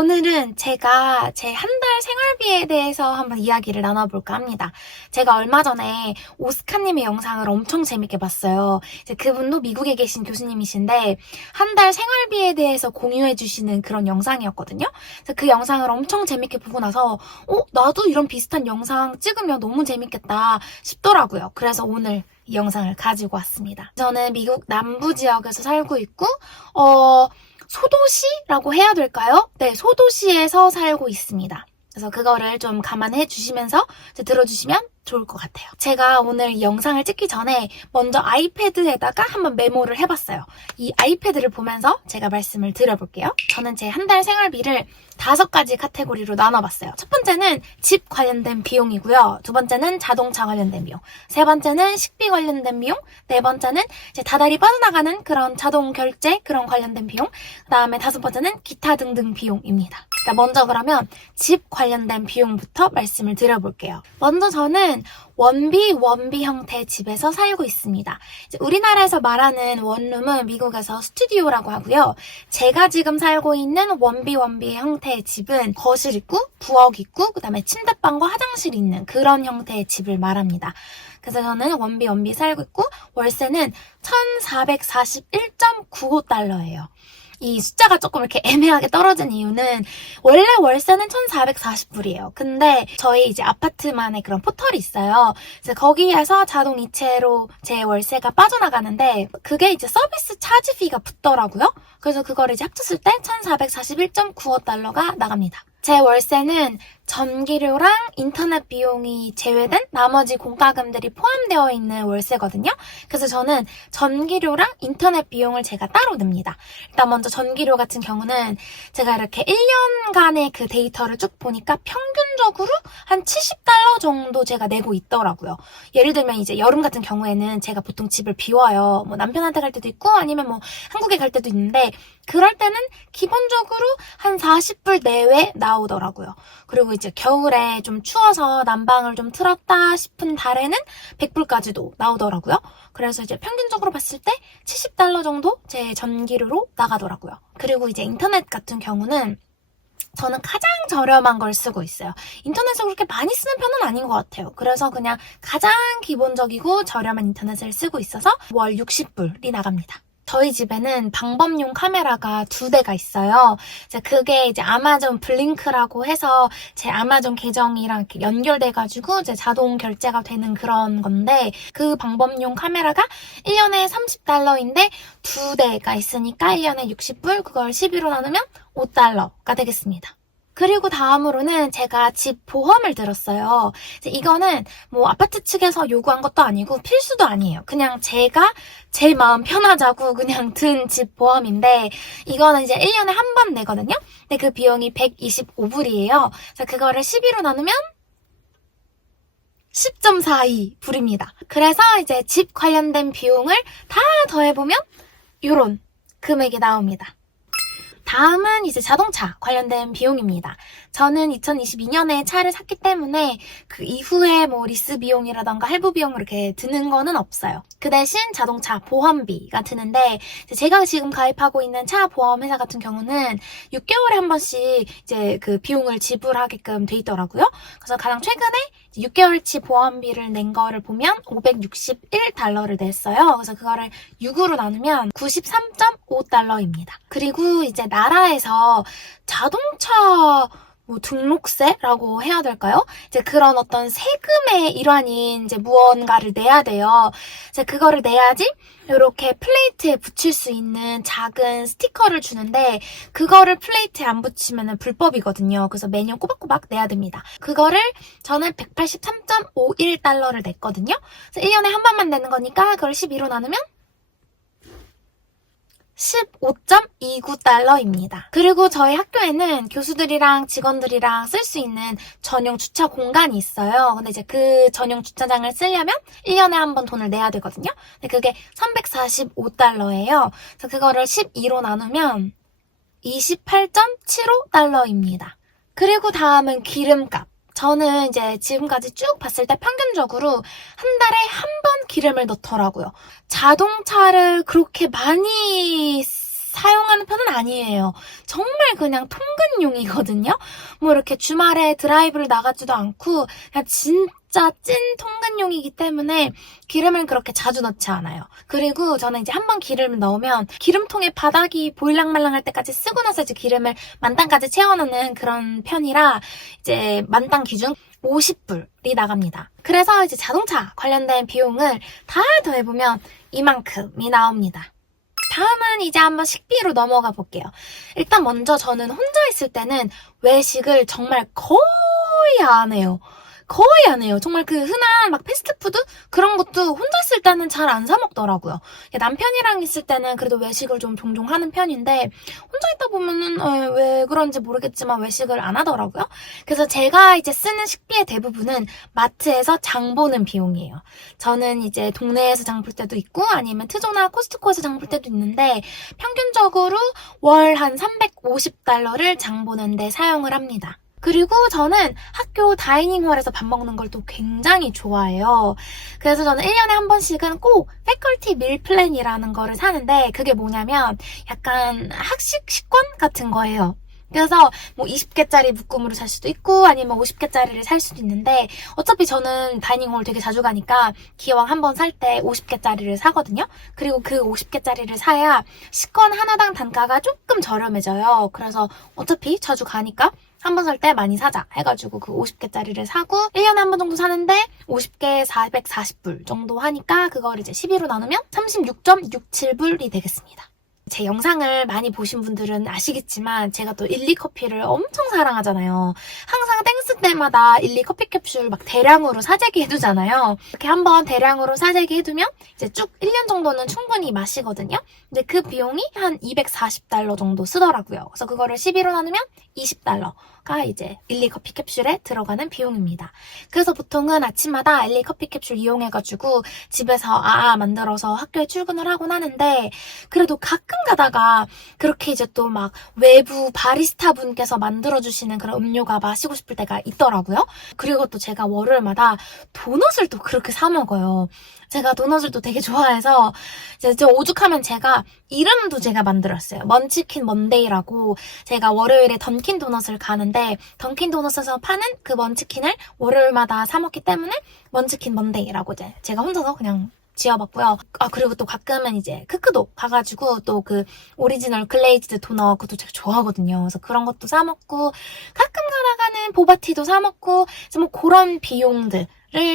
오늘은 제가 제 한 달 생활비에 대해서 한번 이야기를 나눠볼까 합니다. 제가 얼마 전에 오스카님의 영상을 엄청 재밌게 봤어요. 이제 그분도 미국에 계신 교수님이신데 한 달 생활비에 대해서 공유해주시는 그런 영상이었거든요. 그래서 그 영상을 엄청 재밌게 보고 나서 나도 이런 비슷한 영상 찍으면 너무 재밌겠다 싶더라고요. 그래서 오늘 이 영상을 가지고 왔습니다. 저는 미국 남부 지역에서 살고 있고 소도시라고 해야 될까요? 네, 소도시에서 살고 있습니다. 그래서 그거를 좀 감안해 주시면서 들어주시면 좋을 것 같아요. 제가 오늘 이 영상을 찍기 전에 먼저 아이패드에다가 한번 메모를 해봤어요. 이 아이패드를 보면서 제가 말씀을 드려볼게요. 저는 제 한 달 생활비를 5가지 카테고리로 나눠봤어요. 첫 번째는 집 관련된 비용이고요. 두 번째는 자동차 관련된 비용. 세 번째는 식비 관련된 비용. 네 번째는 이제 다달이 빠져나가는 그런 자동 결제 그런 관련된 비용. 그 다음에 5번째는 기타 등등 비용입니다. 먼저 그러면 집 관련된 비용부터 말씀을 드려볼게요. 먼저 저는 원비 형태의 집에서 살고 있습니다. 이제 우리나라에서 말하는 원룸은 미국에서 스튜디오라고 하고요. 제가 지금 살고 있는 원비 형태의 집은 거실 있고 부엌 있고 그다음에 침대방과 화장실이 있는 그런 형태의 집을 말합니다. 그래서 저는 원비 살고 있고 월세는 1,441.95달러예요. 이 숫자가 조금 이렇게 애매하게 떨어진 이유는 원래 월세는 1,440불이에요. 근데 저희 이제 아파트만의 그런 포털이 있어요. 그래서 거기에서 자동 이체로 제 월세가 빠져나가는데 그게 이제 서비스 차지비가 붙더라고요. 그래서 그거를 이제 합쳤을 때 1,441.95달러가 나갑니다. 제 월세는 전기료랑 인터넷 비용이 제외된 나머지 공과금들이 포함되어 있는 월세거든요. 그래서 저는 전기료랑 인터넷 비용을 제가 따로 냅니다. 일단 먼저 전기료 같은 경우는 제가 이렇게 1년간의 그 데이터를 쭉 보니까 평균적으로 한 70달러 정도 제가 내고 있더라고요. 예를 들면 이제 여름 같은 경우에는 제가 보통 집을 비워요. 뭐 남편한테 갈 때도 있고 아니면 뭐 한국에 갈 때도 있는데 그럴 때는 기본적으로 한 40불 내외 나오더라고요. 그리고 이제 겨울에 좀 추워서 난방을 좀 틀었다 싶은 달에는 100불까지도 나오더라고요. 그래서 이제 평균적으로 봤을 때 70달러 정도 제 전기료로 나가더라고요. 그리고 이제 인터넷 같은 경우는 저는 가장 저렴한 걸 쓰고 있어요. 인터넷을 그렇게 많이 쓰는 편은 아닌 것 같아요. 그래서 그냥 가장 기본적이고 저렴한 인터넷을 쓰고 있어서 월 60불이 나갑니다. 저희 집에는 방범용 카메라가 2대가 있어요. 그게 이제 아마존 블링크라고 해서 제 아마존 계정이랑 이렇게 연결돼가지고 이제 자동 결제가 되는 그런 건데 그 방범용 카메라가 1년에 30달러인데 2대가 있으니까 1년에 60불, 그걸 12로 나누면 5달러가 되겠습니다. 그리고 다음으로는 제가 집 보험을 들었어요. 이거는 뭐 아파트 측에서 요구한 것도 아니고 필수도 아니에요. 그냥 제가 제 마음 편하자고 그냥 든 집 보험인데 이거는 이제 1년에 한 번 내거든요. 근데 그 비용이 125불이에요. 그래서 그거를 12로 나누면 10.42불입니다. 그래서 이제 집 관련된 비용을 다 더해보면 이런 금액이 나옵니다. 다음은 이제 자동차 관련된 비용입니다. 저는 2022년에 차를 샀기 때문에 그 이후에 뭐 리스 비용이라던가 할부 비용 이렇게 드는 거는 없어요. 그 대신 자동차 보험비가 드는데 제가 지금 가입하고 있는 차 보험 회사 같은 경우는 6개월에 한 번씩 이제 그 비용을 지불하게끔 돼 있더라고요. 그래서 가장 최근에 6개월치 보험비를 낸 거를 보면 561달러를 냈어요. 그래서 그거를 6으로 나누면 93.5달러입니다. 그리고 이제 나라에서 자동차 등록세라고 해야 될까요? 이제 그런 어떤 세금의 일환인 이제 무언가를 내야 돼요. 이제 그거를 내야지 이렇게 플레이트에 붙일 수 있는 작은 스티커를 주는데 그거를 플레이트에 안 붙이면 불법이거든요. 그래서 매년 꼬박꼬박 내야 됩니다. 그거를 저는 183.51달러를 냈거든요. 그래서 1년에 한 번만 내는 거니까 그걸 12로 나누면 15.29달러입니다. 그리고 저희 학교에는 교수들이랑 직원들이랑 쓸 수 있는 전용 주차 공간이 있어요. 근데 이제 그 전용 주차장을 쓰려면 1년에 한 번 돈을 내야 되거든요. 근데 그게 345달러예요. 그래서 그거를 12로 나누면 28.75달러입니다. 그리고 다음은 기름값. 저는 이제 지금까지 쭉 봤을 때 평균적으로 한 달에 한 번 기름을 넣더라고요. 자동차를 그렇게 많이 사용하는 편은 아니에요. 정말 그냥 통근용이거든요. 뭐 이렇게 주말에 드라이브를 나가지도 않고 그냥 진짜 찐 통근용이기 때문에 기름을 그렇게 자주 넣지 않아요. 그리고 저는 이제 한번 기름을 넣으면 기름통의 바닥이 보일랑말랑할 때까지 쓰고 나서 이제 기름을 만땅까지 채워넣는 그런 편이라 이제 만땅 기준 50불이 나갑니다. 그래서 이제 자동차 관련된 비용을 다 더해보면 이만큼이 나옵니다. 다음은 이제 한번 식비로 넘어가 볼게요. 일단 먼저 저는 혼자 있을 때는 외식을 정말 거의 안 해요. 거의 안 해요. 정말 그 흔한 막 패스트푸드? 그런 것도 혼자 있을 때는 잘 안 사 먹더라고요. 남편이랑 있을 때는 그래도 외식을 좀 종종 하는 편인데 혼자 있다 보면은 왜 그런지 모르겠지만 외식을 안 하더라고요. 그래서 제가 이제 쓰는 식비의 대부분은 마트에서 장 보는 비용이에요. 저는 이제 동네에서 장 볼 때도 있고 아니면 트조나 코스트코에서 장 볼 때도 있는데 평균적으로 월 한 350달러를 장 보는데 사용을 합니다. 그리고 저는 학교 다이닝홀에서 밥 먹는 걸 또 굉장히 좋아해요. 그래서 저는 1년에 한 번씩은 꼭 패컬티 밀 플랜이라는 거를 사는데 그게 뭐냐면 약간 학식 식권 같은 거예요. 그래서 뭐 20개짜리 묶음으로 살 수도 있고 아니면 50개짜리를 살 수도 있는데 어차피 저는 다이닝홀 되게 자주 가니까 기왕 한 번 살 때 50개짜리를 사거든요. 그리고 그 50개짜리를 사야 식권 하나당 단가가 조금 저렴해져요. 그래서 어차피 자주 가니까 한 번 살 때 많이 사자 해가지고 그 50개짜리를 사고 1년에 한 번 정도 사는데 50개 440불 정도 하니까 그걸 이제 12로 나누면 36.67불이 되겠습니다. 제 영상을 많이 보신 분들은 아시겠지만 제가 또 일리 커피를 엄청 사랑하잖아요. 항상 땡스 때마다 일리 커피 캡슐 막 대량으로 사재기 해두잖아요. 이렇게 한번 대량으로 사재기 해두면 이제 쭉 1년 정도는 충분히 마시거든요. 근데 그 비용이 한 240달러 정도 쓰더라고요. 그래서 그거를 12로 나누면 20달러가 이제 일리 커피 캡슐에 들어가는 비용입니다. 그래서 보통은 아침마다 일리 커피 캡슐 이용해가지고 집에서 만들어서 학교에 출근을 하곤 하는데 그래도 가끔 가다가 그렇게 이제 또 막 외부 바리스타 분께서 만들어주시는 그런 음료가 마시고 싶을 때가 있더라고요. 그리고 또 제가 월요일마다 도넛을 또 그렇게 사 먹어요. 제가 도넛을 또 되게 좋아해서 이제 오죽하면 제가 이름도 제가 만들었어요. 먼치킨 먼데이라고 제가 월요일에 던킨 도넛을 가는데 던킨 도넛에서 파는 그 먼치킨을 월요일마다 사 먹기 때문에 먼치킨 먼데이라고 이제 제가 혼자서 그냥 지어봤고요. 그리고 또 가끔은 이제 크크도 가가지고 또 그 오리지널 글레이즈드 도넛 그것도 제가 좋아하거든요. 그래서 그런 것도 사 먹고 가끔 가다가는 보바티도 사 먹고 이제 뭐 그런 비용들을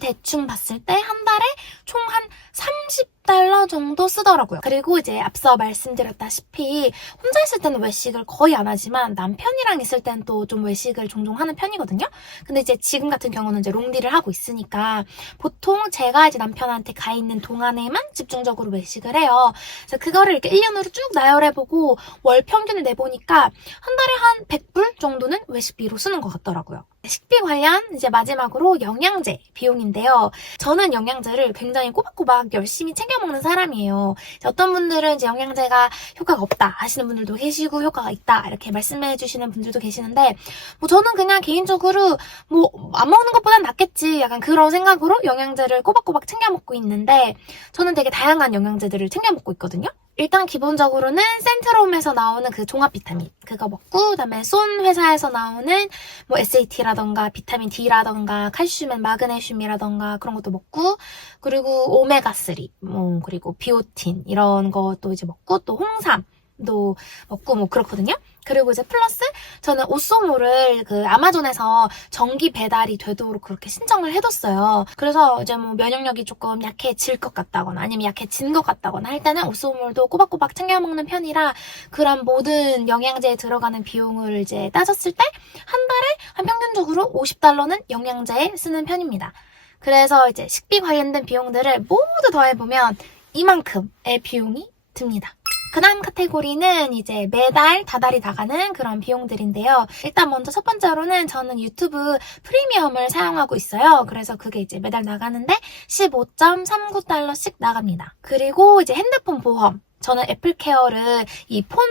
대충 봤을 때 한 달에 총 한 30달러 정도 쓰더라고요. 그리고 이제 앞서 말씀드렸다시피 혼자 있을 때는 외식을 거의 안 하지만 남편이랑 있을 때는 또 좀 외식을 종종 하는 편이거든요. 근데 이제 지금 같은 경우는 이제 롱디를 하고 있으니까 보통 제가 이제 남편한테 가 있는 동안에만 집중적으로 외식을 해요. 그래서 그거를 이렇게 1년으로 쭉 나열해보고 월 평균을 내보니까 한 달에 한 100불 정도는 외식비로 쓰는 것 같더라고요. 식비 관련 이제 마지막으로 영양제 비용인데요. 저는 영양제를 굉장히 꼬박꼬박 열심히 챙겨 먹는 사람이에요. 어떤 분들은 이제 영양제가 효과가 없다 하시는 분들도 계시고 효과가 있다 이렇게 말씀해 주시는 분들도 계시는데 뭐 저는 그냥 개인적으로 뭐 안 먹는 것보단 낫겠지 약간 그런 생각으로 영양제를 꼬박꼬박 챙겨 먹고 있는데 저는 되게 다양한 영양제들을 챙겨 먹고 있거든요. 일단 기본적으로는 센트롬에서 나오는 그 종합 비타민 그거 먹고 그다음에 쏜 회사에서 나오는 뭐 SAT라던가 비타민 D라던가 칼슘 앤 마그네슘이라던가 그런 것도 먹고 그리고 오메가3 뭐 그리고 비오틴 이런 것도 이제 먹고 또 홍삼도 먹고 뭐 그렇거든요. 그리고 이제 플러스 저는 오쏘모를 그 아마존에서 정기 배달이 되도록 그렇게 신청을 해뒀어요. 그래서 이제 뭐 면역력이 조금 약해질 것 같다거나 아니면 약해진 것 같다거나 할 때는 오쏘모도 꼬박꼬박 챙겨 먹는 편이라 그런 모든 영양제에 들어가는 비용을 이제 따졌을 때 한 달에 한 평균적으로 50달러는 영양제에 쓰는 편입니다. 그래서 이제 식비 관련된 비용들을 모두 더해보면 이만큼의 비용이 듭니다. 그 다음 카테고리는 이제 매달 다달이 나가는 그런 비용들인데요. 일단 먼저 첫 번째로는 저는 유튜브 프리미엄을 사용하고 있어요. 그래서 그게 이제 매달 나가는데 15.39달러씩 나갑니다. 그리고 이제 핸드폰 보험. 저는 애플케어를 이 폰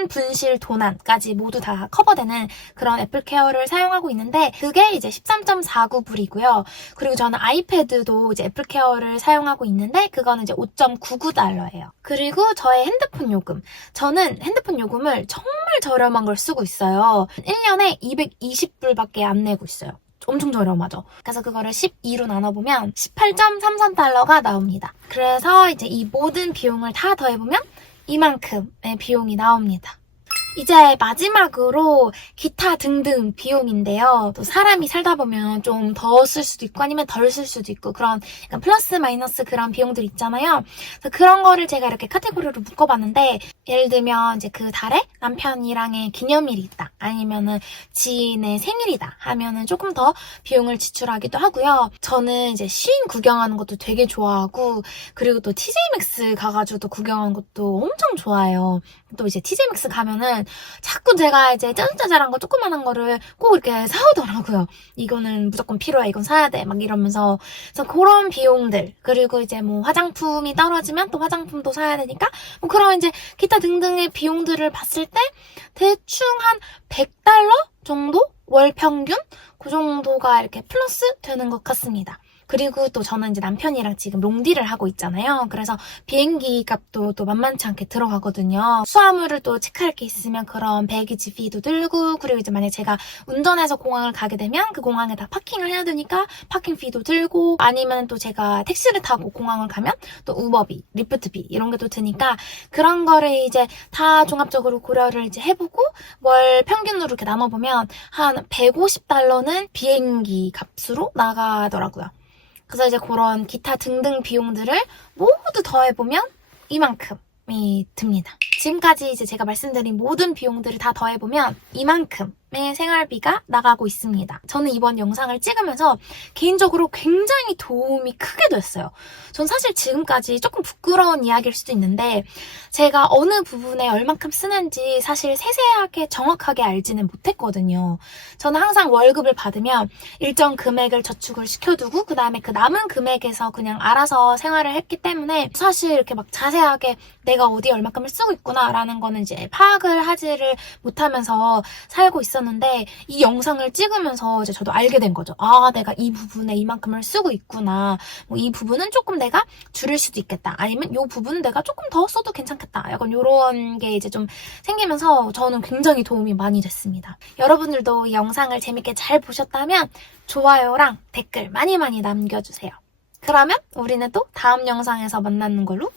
선 분실 도난까지 모두 다 커버되는 그런 애플케어를 사용하고 있는데 그게 이제 13.49불이고요. 그리고 저는 아이패드도 이제 애플케어를 사용하고 있는데 그거는 이제 5.99달러예요. 그리고 저의 핸드폰 요금. 저는 핸드폰 요금을 정말 저렴한 걸 쓰고 있어요. 1년에 220불밖에 안 내고 있어요. 엄청 저렴하죠. 그래서 그거를 12로 나눠보면 18.33달러가 나옵니다. 그래서 이제 이 모든 비용을 다 더해보면 이만큼의 비용이 나옵니다. 이제 마지막으로 기타 등등 비용인데요. 또 사람이 살다 보면 좀 더 쓸 수도 있고 아니면 덜 쓸 수도 있고 그런 약간 플러스 마이너스 그런 비용들 있잖아요. 그래서 그런 거를 제가 이렇게 카테고리로 묶어봤는데 예를 들면 이제 그 달에 남편이랑의 기념일이 있다 아니면은 지인의 생일이다 하면은 조금 더 비용을 지출하기도 하고요. 저는 이제 시인 구경하는 것도 되게 좋아하고 그리고 또 TJ 맥스 가가지고 또 구경하는 것도 엄청 좋아해요. 또 이제 TJ 맥스 가면은 자꾸 제가 이제 짜잘짜잘한 거 조그만한 거를 꼭 이렇게 사오더라고요. 이거는 무조건 필요해, 이건 사야 돼, 막 이러면서. 그래서 그런 비용들, 그리고 이제 뭐 화장품이 떨어지면 또 화장품도 사야 되니까, 뭐 그런 이제 기타 등등의 비용들을 봤을 때 대충 한 100달러 정도? 월 평균? 그 정도가 이렇게 플러스 되는 것 같습니다. 그리고 또 저는 이제 남편이랑 지금 롱디를 하고 있잖아요. 그래서 비행기 값도 또 만만치 않게 들어가거든요. 수화물을 또 체크할 게 있으면 그런 배기지 피도 들고 그리고 이제 만약에 제가 운전해서 공항을 가게 되면 그 공항에다 파킹을 해야 되니까 파킹 피도 들고 아니면 또 제가 택시를 타고 공항을 가면 또 우버비, 리프트비 이런 게 또 드니까 그런 거를 이제 다 종합적으로 고려를 이제 해보고 월 평균으로 이렇게 나눠보면 한 150달러는 비행기 값으로 나가더라고요. 그래서 이제 그런 기타 등등 비용들을 모두 더해보면 이만큼이 듭니다. 지금까지 이제 제가 말씀드린 모든 비용들을 다 더해보면 이만큼의 생활비가 나가고 있습니다. 저는 이번 영상을 찍으면서 개인적으로 굉장히 도움이 크게 됐어요. 전 사실 지금까지 조금 부끄러운 이야기일 수도 있는데 제가 어느 부분에 얼만큼 쓰는지 사실 세세하게 정확하게 알지는 못했거든요. 저는 항상 월급을 받으면 일정 금액을 저축을 시켜두고 그 다음에 그 남은 금액에서 그냥 알아서 생활을 했기 때문에 사실 이렇게 막 자세하게 내가 어디에 얼만큼을 쓰고 있구나 라는 거는 이제 파악을 하지를 못하면서 살고 있었는데 이 영상을 찍으면서 이제 저도 알게 된 거죠. 아, 내가 이 부분에 이만큼을 쓰고 있구나. 뭐 이 부분은 조금 내가 줄일 수도 있겠다. 아니면 이 부분은 내가 조금 더 써도 괜찮겠다. 약간 이런 게 이제 좀 생기면서 저는 굉장히 도움이 많이 됐습니다. 여러분들도 이 영상을 재밌게 잘 보셨다면 좋아요랑 댓글 많이 많이 남겨주세요. 그러면 우리는 또 다음 영상에서 만나는 걸로